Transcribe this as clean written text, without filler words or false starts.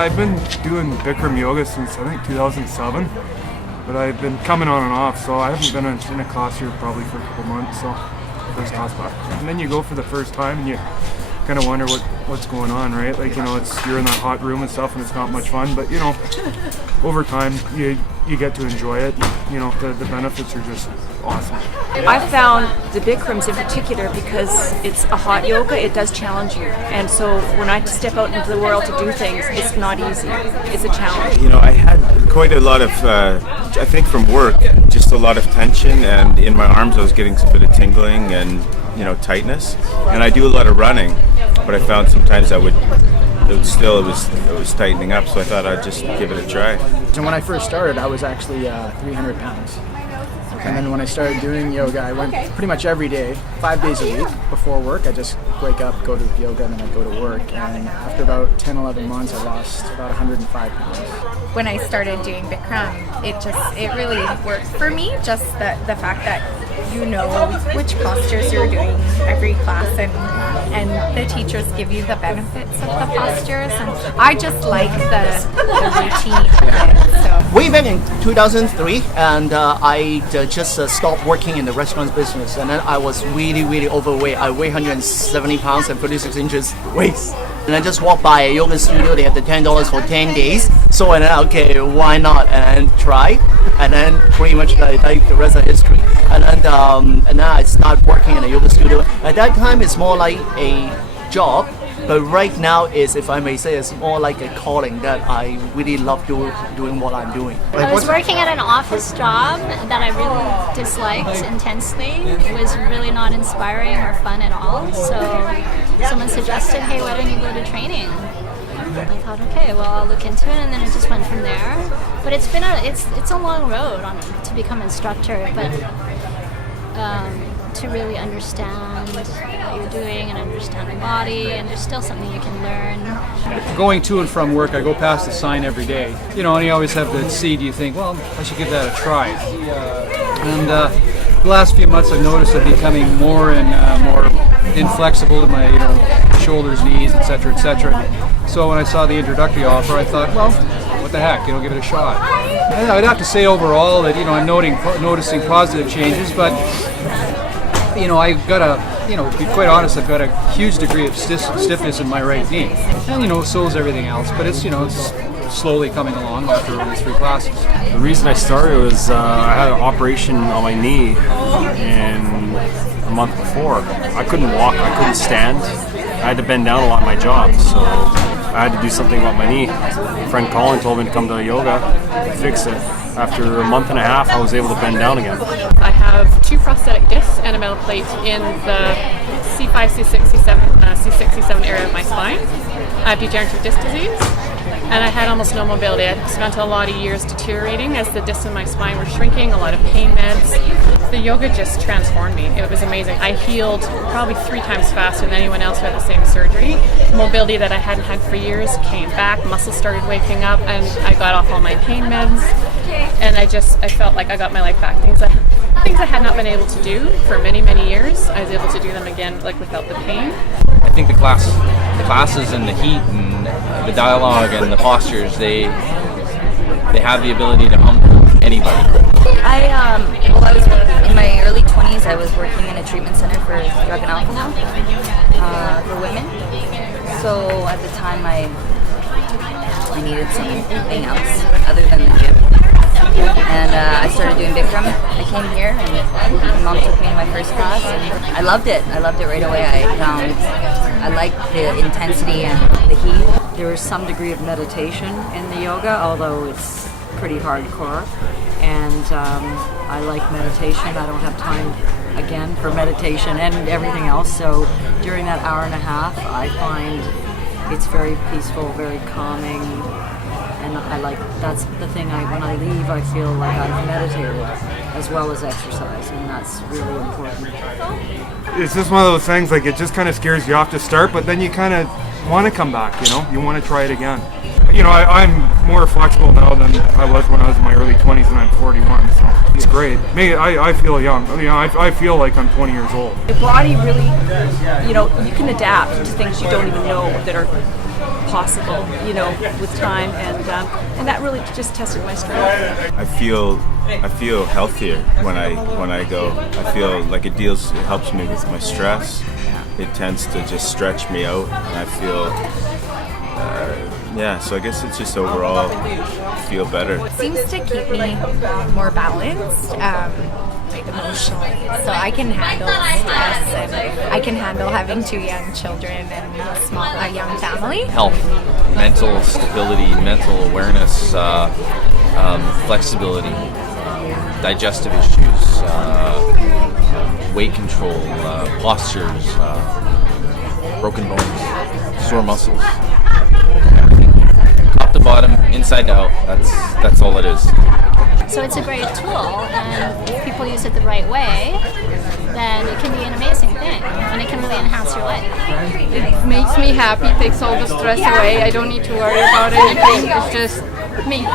I've been doing Bikram Yoga since I think 2007, but I've been coming on and off, so I haven't been in a class here probably for a couple months, so first class back. And then you go for the first time and you kind of wonder what's going on, right? Like, you know, you're in that hot room and stuff and it's not much fun, but you know, over time you get to enjoy it. You know, the benefits are just awesome. I found the Bikrams in particular because it's a hot yoga, it does challenge you. And so when I step out into the world to do things, it's not easy. It's a challenge. You know, I had quite a lot of, I think from work, just a lot of tension, and in my arms I was getting a bit of tingling and, you know, tightness. And I do a lot of running, but I found sometimes it was tightening up, so I thought I'd just give it a try. So when I first started, I was actually 300 pounds. And then when I started doing yoga, I went pretty much every day, 5 days a week before work. I just wake up, go to yoga, and then I go to work. And after about 10, 11 months, I lost about 105 pounds. When I started doing Bikram, it really worked for me, just the fact that you know which postures you're doing every class, and the teachers give you the benefits of the postures, and I just like the routine of it. So. Way back in 2003, and I just stopped working in the restaurant business, and then I was really overweight. I weigh 170 pounds and 36 inches waist. And I just walked by a yoga studio. They had the $10 for 10 days. So and then, okay, why not? And then tried, and then pretty much the rest of history. And then I started working in a yoga studio. At that time, it's more like a job. But right now, if I may say, it's more like a calling that I really love doing what I'm doing. I was working at an office job that I really disliked intensely. It was really not inspiring or fun at all. So someone suggested, hey, why don't you go to training? I thought, okay, well, I'll look into it, and then it just went from there. But it's been it's a long road to become instructor, but to really understand what you're doing and understand the body, and there's still something you can learn. Going to and from work, I go past the sign every day. You know, and you always have the seed, you think, well, I should give that a try. And the last few months I've noticed I'm becoming more and more inflexible in my shoulders, knees, etc., etc. So when I saw the introductory offer, I thought, well, what the heck, give it a shot. And I'd have to say overall that, I'm noticing positive changes, but I've got to be quite honest, I've got a huge degree of stiffness in my right knee. And, so is everything else, but it's slowly coming along after only 3 classes. The reason I started was I had an operation on my knee in a month before. I couldn't walk, I couldn't stand. I had to bend down a lot in my job, so I had to do something about my knee. My friend Colin told me to come to yoga and fix it. After a month and a half, I was able to bend down again. I have 2 prosthetic discs and a metal plate in the C5, C6, C6, C7 area of my spine. I have degenerative disc disease, and I had almost no mobility. I spent a lot of years deteriorating as the discs in my spine were shrinking, a lot of pain meds. The yoga just transformed me. It was amazing. I healed probably 3 times faster than anyone else who had the same surgery. Mobility that I hadn't had for years came back, muscles started waking up, and I got off all my pain meds. And I felt like I got my life back. Things I had not been able to do for many years, I was able to do them again, like without the pain. I think the classes and the heat and the dialogue and the postures, they have the ability to humble anybody. I was in my early 20s. I was working in a treatment center for drug and alcohol for women. So at the time, I needed something else other than the gym. And I started doing Bikram. I came here and my mom took me to my first class, and I loved it. I loved it right away. I liked the intensity and the heat. There is some degree of meditation in the yoga, although it's pretty hardcore. And I like meditation. I don't have time again for meditation and everything else. So during that hour and a half, I find it's very peaceful, very calming. And that's the thing, when I leave, I feel like I've meditated as well as exercise, and that's really important. It's just one of those things, like, it just kind of scares you off to start, but then you kind of want to come back, you want to try it again. I'm more flexible now than I was when I was in my early 20s, and I'm 41, so it's great. I feel young. I feel like I'm 20 years old. Your body really, you can adapt to things you don't even know that are possible, you know, with time, and that really just tested my strength. I feel healthier when I go. I feel like it helps me with my stress. It tends to just stretch me out, and I feel so I guess it's just overall feel better. It seems to keep me more balanced, like emotionally, so I can handle stress, and I can handle having 2 young children and a young family. Health, mental stability, mental awareness, flexibility, digestive issues, weight control, postures, broken bones, sore muscles. Top to bottom, inside to out, that's all it is. So it's a great tool, and if people use it the right way, then it can be an amazing thing, and it can really enhance your life. It makes me happy, takes all the stress away. I don't need to worry about anything. It's just me.